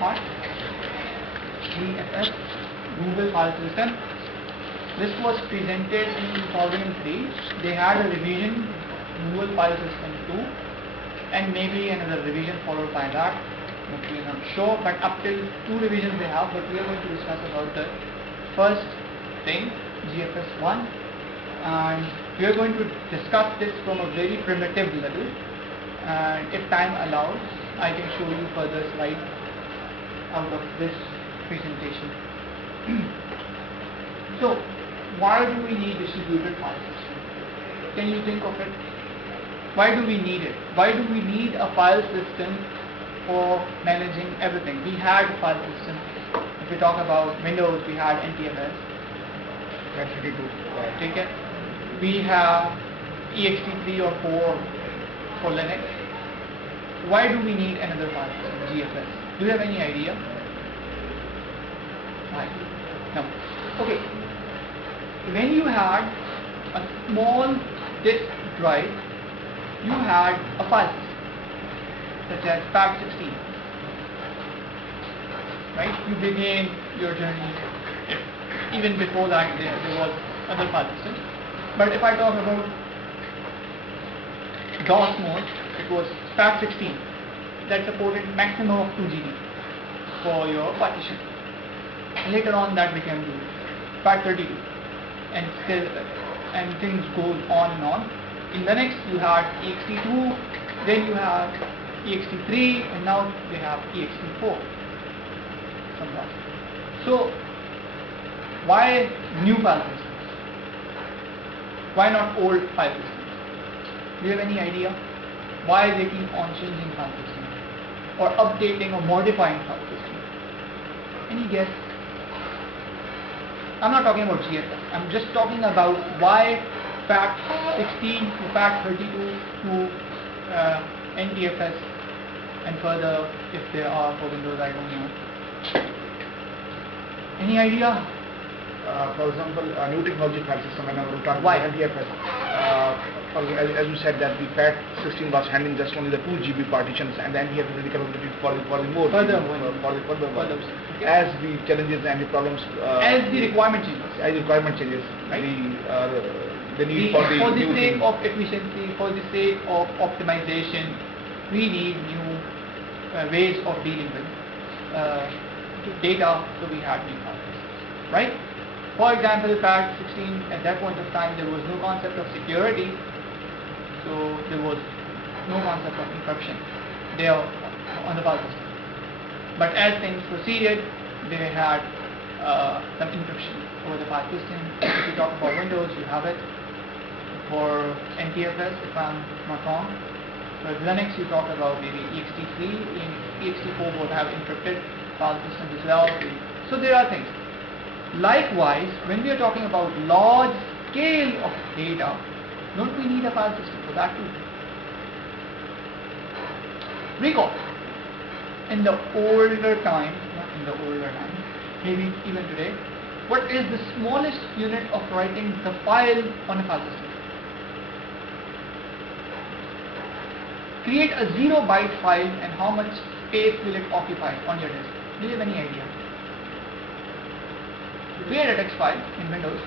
part, GFS, Google File System. This was presented in 2003. They had a revision, Google File System 2, and maybe another revision followed by that. We are not sure, but up till 2 revisions they have. But we are going to discuss about the first thing, GFS 1, and we are going to discuss this from a very primitive level. And if time allows, I can show you further slides out of this presentation. So, why do we need distributed file system? Can you think of it? Why do we need it? Why do we need a file system for managing everything? We had a file system. If we talk about Windows, we had NTFS. Take it. We have ext3 or 4 for Linux. Why do we need another file system, GFS? Do you have any idea? Why? No. Okay. When you had a small disk drive, you had a file system, such as FAT16. Right? You began your journey. Even before that, there was other file systems. But if I talk about DOS mode, it was FAT16 that supported maximum of 2 GB for your partition. Later on, that became FAT32, and still, and things go on and on. In Linux, you had ext2, then you have ext3, and now they have ext4. So, why new file systems? Why not old file systems? Do you have any idea why they keep on changing file systems or updating or modifying file systems? Any guess? I'm not talking about GFS. I'm just talking about why FAT16 to FAT32 to NTFS and further, if there are for Windows, I don't know. Any idea? For example, new technology file system, and I will talk Why? about NTFS. As you said that the FAT16 was handling just only the 2 GB partitions, and then we have the capability for the more Further. Okay. As the challenges and the problems, as the requirement changes. As the requirement changes, right? The need for the new sake things. of efficiency, for the sake of optimization, we need new ways of dealing with data, so we had new concepts, right? For example, FAT16, at that point of time, there was no concept of security, so there was no concept of encryption there on the file system. But as things proceeded, they had some encryption over the file system. If you talk about Windows, you have it. For NTFS, if I'm not wrong. For Linux, you talk about maybe ext3, and ext4 both have encrypted file systems as well. So there are things. Likewise, when we are talking about large scale of data, don't we need a file system for that too? Recall, in the older time, not in the older time, maybe even today, what is the smallest unit of writing the file on a file system? Create a 0-byte file, and how much space will it occupy on your disk? Do you have any idea? Create a text file in Windows.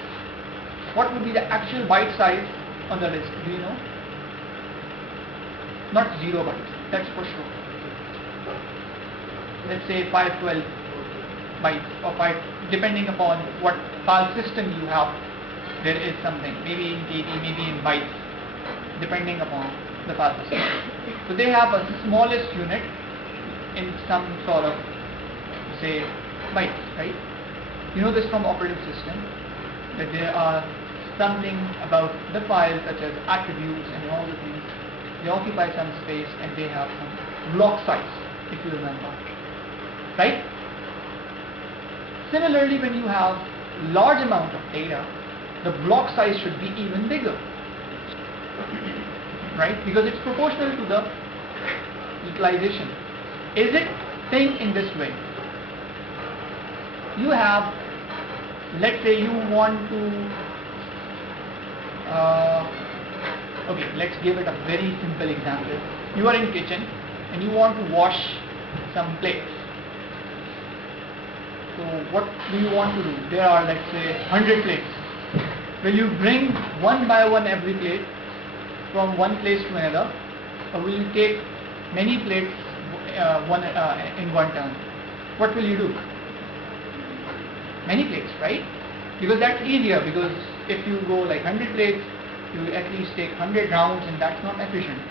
What would be the actual byte size on the disk? Do you know? Not 0 bytes. That's for sure. Let's say 512 bytes or 5, depending upon what file system you have. There is something, maybe in KB, maybe in bytes, depending upon the file system. So they have a smallest unit in some sort of, say, bytes, right? You know this from operating system, that there are something about the files such as attributes and all the things. They occupy some space and they have some block size, if you remember. Right? Similarly, when you have large amount of data, the block size should be even bigger. Right? Because it's proportional to the utilization. Is it? Think in this way. You have, let's say you want to, okay, let's give it a very simple example. You are in kitchen and you want to wash some plates. So what do you want to do? There are, let's say, 100 plates. Will you bring one by one every plate from one place to another, or will you take many plates in one turn? What will you do? Many plates, right? Because that's easier, because if you go like 100 plates, you at least take 100 rounds, and that's not efficient.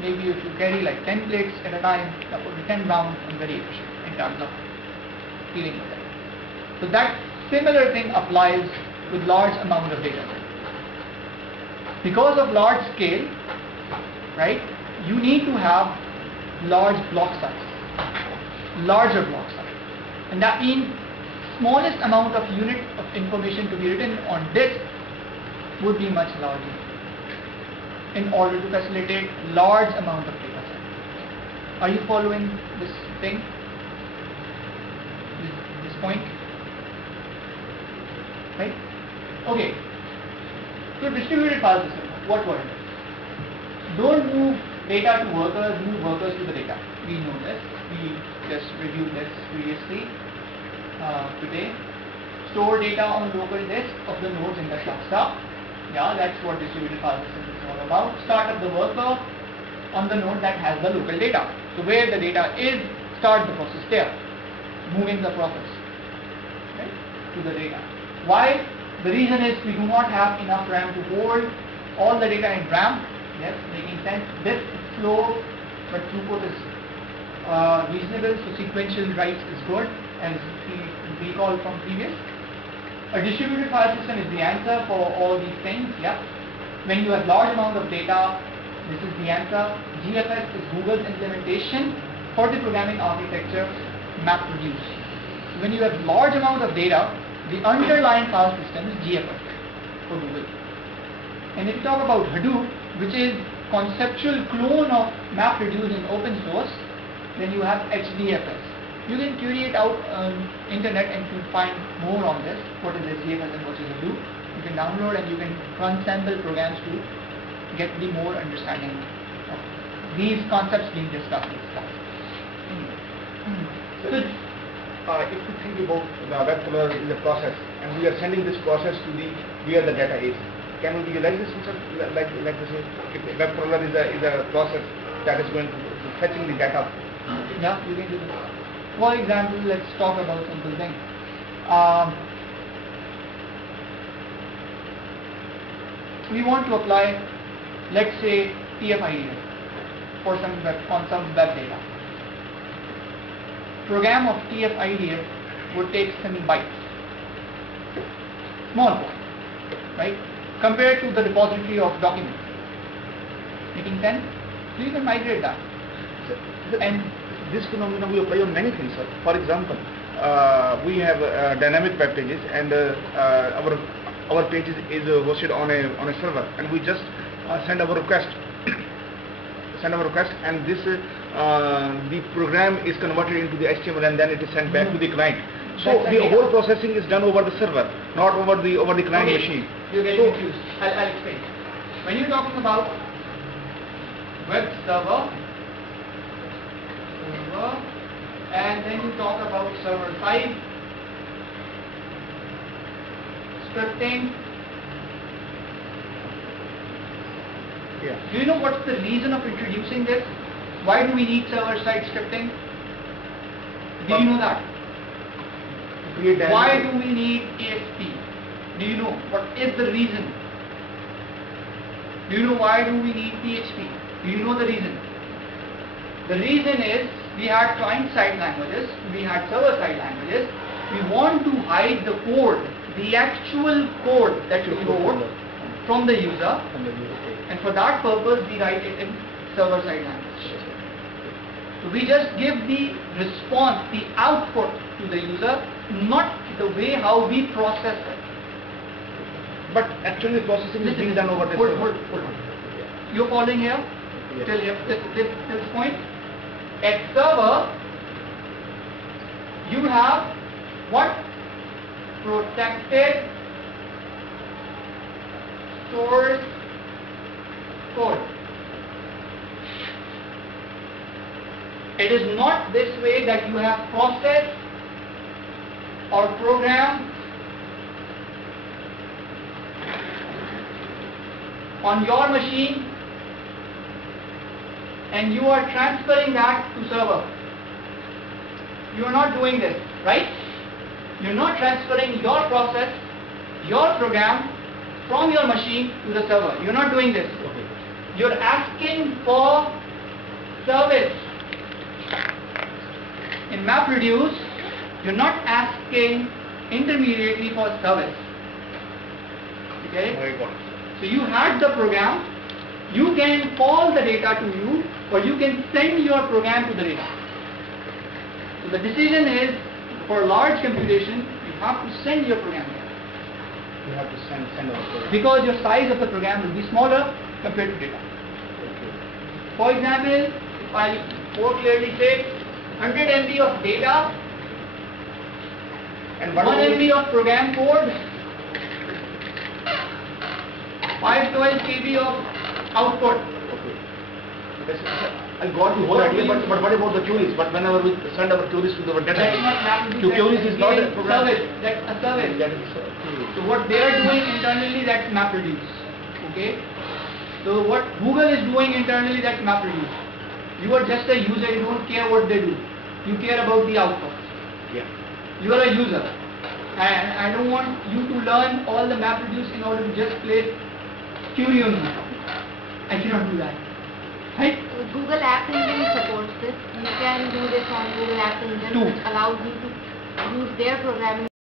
Maybe if you carry like 10 plates at a time, that would be 10 rounds, and very efficient in terms of dealing with that. So that similar thing applies with large amount of data. Because of large scale, right, you need to have large block size, larger block size. And that means smallest amount of unit of information to be written on disk would be much larger in order to facilitate large amount of data set. Are you following this thing? This point? Right? Okay. So distributed file system, what were it? Don't move data to workers, move workers to the data. We know this. We just reviewed this previously today. Store data on local disk of the nodes in the cluster. Yeah, that's what distributed file system is all about. Start up the worker on the node that has the local data. So where the data is, start the process there, moving the process, right, to the data. Why? The reason is we do not have enough RAM to hold all the data in RAM. Yes, making sense. This is slow, but throughput is reasonable, so sequential writes is good, as we recall from previous. A distributed file system is the answer for all these things. Yeah. When you have large amount of data, this is the answer. GFS is Google's implementation for the programming architecture MapReduce. When you have large amount of data, the underlying file system is GFS for Google. And if you talk about Hadoop, which is conceptual clone of MapReduce in open source, then you have HDFS. You can query it out on internet and you can find more on this. What is HDFS and what is Hadoop? You can download and you can run sample programs to get the more understanding of these concepts being discussed in this class. So, if you think about the web crawler is a process, and we are sending this process to the where the data is, can we visualize this like this? If web crawler is a process that is going to fetching the data. Yeah, you can do this. For example, let's talk about simple thing. We want to apply, let's say, TF-IDF for some web data. Program of TF-IDF would take some bytes, small one, right? Compared to the repository of documents. Making sense? So you can migrate that. And this phenomenon we apply on many things, sir. For example, we have dynamic web pages, and our pages is hosted on a server, and we just send our request. And this the program is converted into the HTML, and then it is sent back to the client. So the whole processing is done over the server, not over the client machine. You're getting confused. I'll explain. When you're talking about web server, and then you talk about server side scripting. Yeah. Do you know what's the reason of introducing this? Why do we need server-side scripting? Do you know that? Why do we need ASP? Do you know what is the reason? Do you know why do we need PHP? Do you know the reason? The reason is we had client-side languages, we had server-side languages. We want to hide the code, the actual code that you wrote from the user, and for that purpose we write it in server-side language. So we just give the response, the output to the user, not the way how we process it. But actually processing is being done over the server. Hold on. You're following here? Yes. Till here, this point? At server, you have what? Protected source code. It is not this way that you have processed or program on your machine and you are transferring that to server. You are not doing this, right? You're not transferring your process, your program from your machine to the server. You're not doing this. Okay. You're asking for service. In MapReduce, you're not asking intermediately for service. Okay? Very good. So you had the program, you can call the data to you, or you can send your program to the data. So the decision is, for large computation, you have to send your program here. You have to send over program. Because your size of the program will be smaller compared to data. Okay. For example, if I more clearly say 100 MB of data And 1 MB of program code, 512 KB of output. Okay. Yes, I got the whole idea, but what about the queries? But whenever we send our queries to our That's database, not MapReduce, to queries is not a again program. service. That's a service. That is okay. So what they are doing internally, that's MapReduce. Okay. So what Google is doing internally, that's MapReduce. You are just a user. You don't care what they do. You care about the output. Yeah. You are a user, and I don't want you to learn all the MapReduce in order to just place query on it. I cannot do that. Right? Google App Engine supports this. You can do this on Google App Engine, Two. which allows you to use their programming